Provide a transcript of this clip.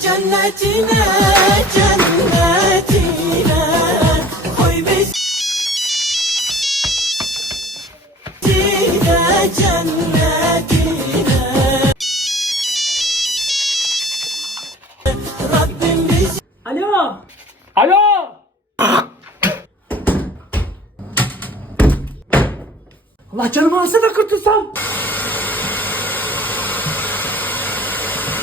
Cennetine, cennetine koy bizi de cennetine. Rabbim bizi... Alo. Alo. Allah canımı alsa da kurtulsam.